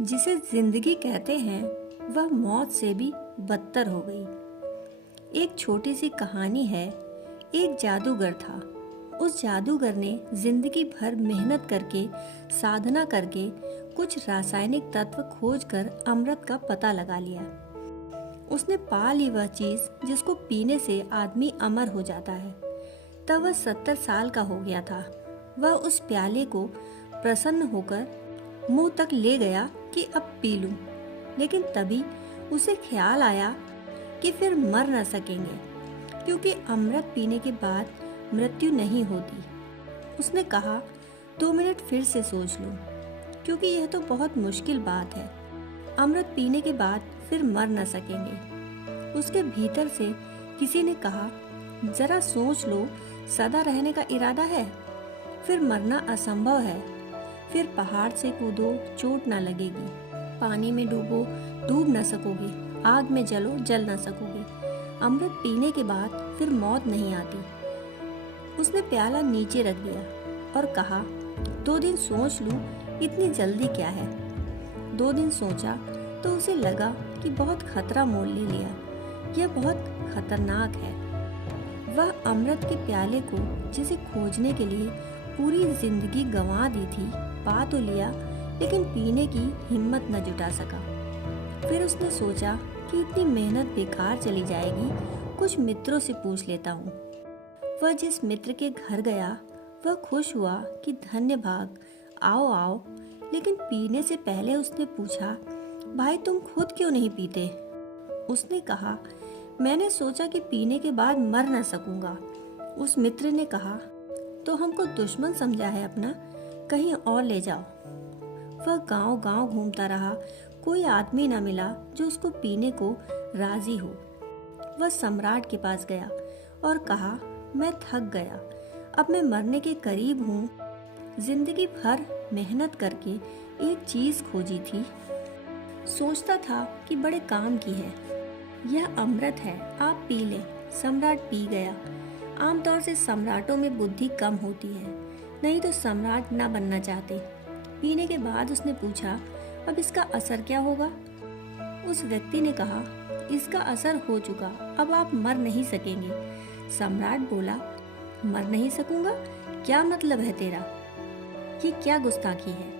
जिसे जिंदगी कहते हैं वह मौत से भी बदतर हो गई। एक छोटी सी कहानी है। एक जादूगर था। उस जादूगर ने जिंदगी भर मेहनत करके, साधना करके कुछ रासायनिक तत्व खोजकर अमृत का पता लगा लिया। उसने पा ली वह चीज जिसको पीने से आदमी अमर हो जाता है। तब वह 70 साल का हो गया था। वह उस प्याले को प्रसन्न होकर मुंह तक ले गया कि अब पी लूं, लेकिन तभी उसे ख्याल आया कि फिर मर न सकेंगे, क्योंकि अमृत पीने के बाद मृत्यु नहीं होती। उसने कहा, 2 मिनट फिर से सोच लूं, क्योंकि यह तो बहुत मुश्किल बात है। अमृत पीने के बाद फिर मर न सकेंगे। उसके भीतर से किसी ने कहा, जरा सोच लो, सदा रहने का इरादा है, फिर मरना असंभव है। फिर पहाड़ से कूदो, चोट न लगेगी। पानी में डूबो, डूब न सकोगे। आग में जलो, जल न सकोगे। अमृत पीने के बाद फिर मौत नहीं आती। उसने प्याला नीचे रख दिया और कहा, 2 दिन सोच लूं, इतनी जल्दी क्या है। 2 दिन सोचा तो उसे लगा कि बहुत खतरा मोल ले लिया। यह बहुत खतरनाक है। वह अमृत के प्याले को, जिसे खोजने के लिए पूरी जिंदगी गंवा दी थी, पा तो लिया, लेकिन पीने की हिम्मत न जुटा सका। फिर उसने सोचा कि इतनी मेहनत बेकार चली जाएगी, कुछ मित्रों से पूछ लेता हूँ। वह जिस मित्र के घर गया वह खुश हुआ कि धन्य भाग, आओ आओ, लेकिन पीने से पहले उसने पूछा, भाई तुम खुद क्यों नहीं पीते। उसने कहा, मैंने सोचा कि पीने के बाद मर न सकूंगा। उस मित्र ने कहा, तो हमको दुश्मन समझा है अपना, कहीं और ले जाओ। वह गांव-गांव घूमता रहा, कोई आदमी न मिला जो उसको पीने को राजी हो। वह सम्राट के पास गया और कहा, मैं थक गया, अब मैं मरने के करीब हूँ। जिंदगी भर मेहनत करके एक चीज खोजी थी, सोचता था कि बड़े काम की है। यह अमृत है, आप पी लें। सम्राट पी गया। आमतौर से सम्राटों में बुद्धि कम होती है, नहीं तो सम्राट न बनना चाहते। पीने के बाद उसने पूछा, अब इसका असर क्या होगा। उस व्यक्ति ने कहा, इसका असर हो चुका, अब आप मर नहीं सकेंगे। सम्राट बोला, मर नहीं सकूंगा, क्या मतलब है तेरा। ये क्या गुस्ताखी है,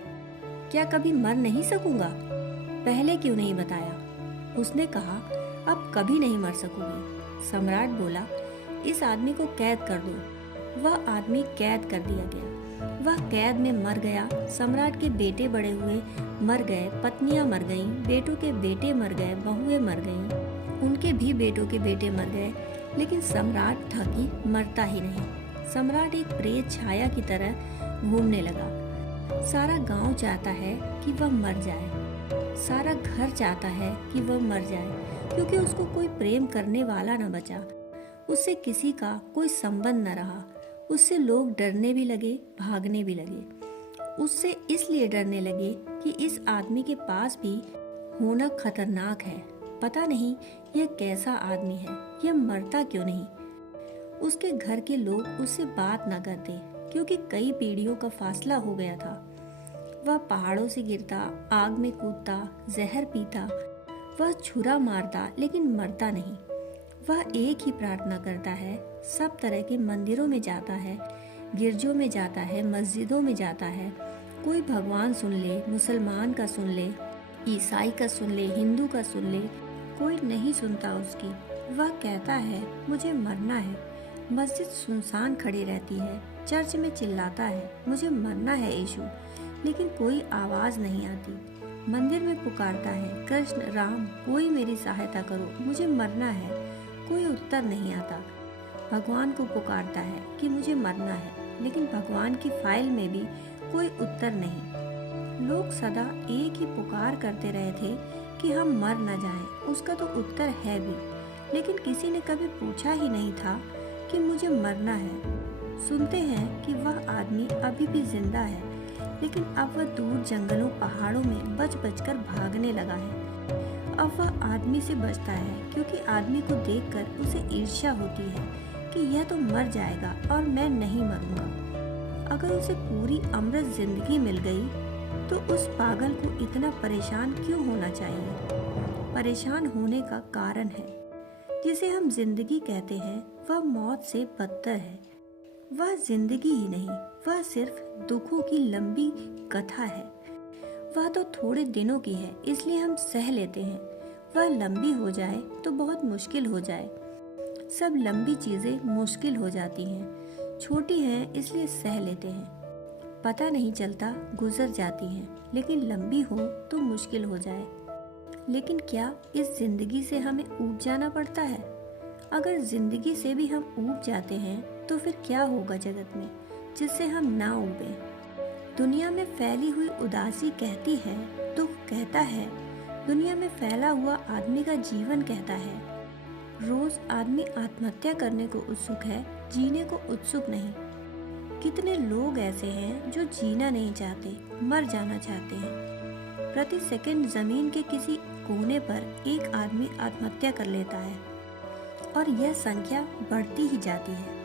क्या कभी मर नहीं सकूंगा, पहले क्यों नहीं बताया। उसने कहा, अब कभी नहीं मर सकूंगी। सम्राट बोला, इस आदमी को कैद कर दो। वह आदमी कैद कर दिया गया। वह कैद में मर गया। सम्राट के बेटे बड़े हुए, मर गए, पत्नियां मर गईं, बेटों के बेटे मर गए, बहुएं मर गईं, उनके भी बेटों के बेटे मर गए, लेकिन सम्राट था कि मरता ही नहीं। सम्राट एक प्रेत छाया की तरह घूमने लगा। सारा गांव चाहता है कि वह मर जाए, सारा घर चाहता है कि वह मर जाए, क्योंकि उसको कोई प्रेम करने वाला न बचा, उससे किसी का कोई संबंध न रहा। उससे लोग डरने भी लगे, भागने भी लगे। उससे इसलिए डरने लगे कि इस आदमी के पास भी होना खतरनाक है। पता नहीं यह कैसा आदमी है, यह मरता क्यों नहीं। उसके घर के लोग उससे बात न करते, क्योंकि कई पीढ़ियों का फासला हो गया था। वह पहाड़ों से गिरता, आग में कूदता, जहर पीता, वह छुरा मारता, लेकिन मरता नहीं। वह एक ही प्रार्थना करता है, सब तरह के मंदिरों में जाता है, गिरजों में जाता है, मस्जिदों में जाता है। कोई भगवान सुन ले, मुसलमान का सुन ले, ईसाई का सुन ले, हिंदू का सुन ले, कोई नहीं सुनता उसकी। वह कहता है, मुझे मरना है। मस्जिद सुनसान खड़ी रहती है, चर्च में चिल्लाता है, मुझे मरना है यीशु, लेकिन कोई आवाज नहीं आती। मंदिर में पुकारता है, कृष्ण राम कोई मेरी सहायता करो, मुझे मरना है, कोई उत्तर नहीं आता। भगवान को पुकारता है कि मुझे मरना है, लेकिन भगवान की फाइल में भी कोई उत्तर नहीं। लोग सदा एक ही पुकार करते रहे थे कि हम मर न जाएं, उसका तो उत्तर है भी, लेकिन किसी ने कभी पूछा ही नहीं था कि मुझे मरना है। सुनते हैं कि वह आदमी अभी भी जिंदा है, लेकिन अब वह दूर जंगलों, पहाड़ों में बच बचकर भागने लगा है। अब वह आदमी से बचता है, क्योंकि आदमी को देखकर उसे ईर्ष्या होती है कि यह तो मर जाएगा और मैं नहीं मरूंगा। अगर उसे पूरी अमृत जिंदगी मिल गई तो उस पागल को इतना परेशान क्यों होना चाहिए? परेशान होने का कारण है जिसे हम जिंदगी कहते हैं वह मौत से बदतर है। वह जिंदगी ही नहीं, वह सिर्फ दुखों की लंबी कथा है। वह तो थोड़े दिनों की है इसलिए हम सह लेते हैं, वह लंबी हो जाए तो बहुत मुश्किल हो जाए। सब लंबी चीज़ें मुश्किल हो जाती हैं, छोटी हैं इसलिए सह लेते हैं। पता नहीं चलता गुजर जाती हैं, लेकिन लंबी हो तो मुश्किल हो जाए। लेकिन क्या इस जिंदगी से हमें ऊब जाना पड़ता है? अगर जिंदगी से भी हम ऊब जाते हैं तो फिर क्या होगा जगत में जिससे हम ना ऊबें? दुनिया में फैली हुई उदासी कहती है, दुख कहता है। दुनिया में फैला हुआ आदमी का जीवन कहता है। रोज आदमी आत्महत्या करने को उत्सुक है, जीने को उत्सुक नहीं। कितने लोग ऐसे हैं जो जीना नहीं चाहते, मर जाना चाहते हैं। प्रति सेकंड जमीन के किसी कोने पर एक आदमी आत्महत्या कर लेता है और यह संख्या बढ़ती ही जाती है।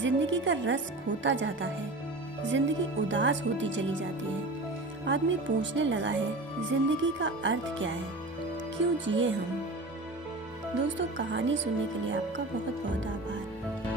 जिंदगी का रस खोता जाता है, जिंदगी उदास होती चली जाती है। आदमी पूछने लगा है, जिंदगी का अर्थ क्या है, क्यों जिए हम? दोस्तों, कहानी सुनने के लिए आपका बहुत बहुत आभार।